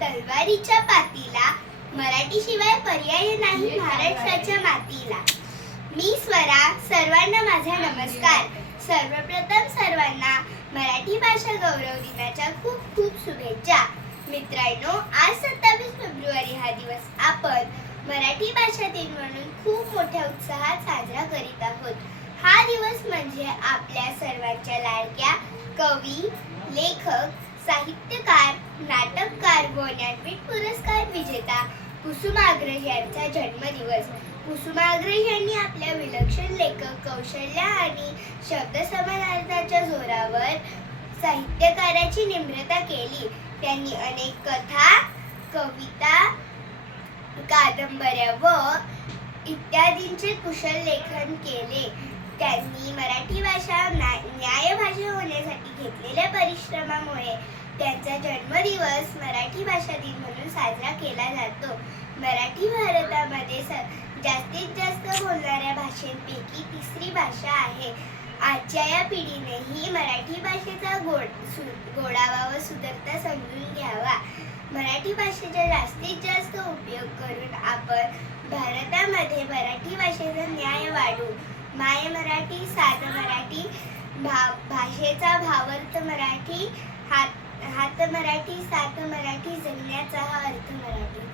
तलवारीच्या पातीला. मराठी शिवाय पर्याय नाही महाराष्ट्राच्या मातीला. मी स्वरा सर्वांना माझा नमस्कार. सर्वप्रथम सर्वांना मराठी भाषा गौरव दिनाच्या खूप खूप शुभेच्छा. मित्रांनो आज सत्तावीस फेब्रुवारी हा दिवस आपण मराठी भाषा दिन म्हणून खूप मोठ्या उत्साहात साजरा करीत आहोत. हा दिवस म्हणजे आपल्या सर्वांच्या लाडक्या कवी लेखक ज्ञानपीठ पुरस्कार विजेता कुसुमाग्रज यांचा जन्मदिवस. कुसुमाग्रज यांनी आपल्या विलक्षण लेखक कौशल्य आणि शब्द समानार्थाच्या जोरावर साहित्यकाराची निम्रता केली. त्यांनी अनेक कथा कविता कादंबऱ्या व इत्यादींचे कुशल लेखन केले. त्यांनी मराठी भाषा न्या- न्याय भाषा होण्यासाठी घेतलेल्या परिश्रमामुळे त्यांचा जन्मदिवस मराठी भाषा दिन म्हणून साजरा केला जातो. मराठी भारतामध्ये स जास्तीत जास्त बोलणाऱ्या भाषेंपैकी तिसरी भाषा आहे. आजच्या या पिढीनेही मराठी भाषेचा गोड सु गोडावा व सुधरता समजून घ्यावा. मराठी भाषेचा जास्तीत जास्त उपयोग करून आपण भारतामध्ये मराठी भाषेचा न्याय वाढू माय मराठी साध मराठी भा भाषेचा भावार्थ मराठी हात हात मराठी सात मराठी जगण्याचा हा अर्थ मराठी.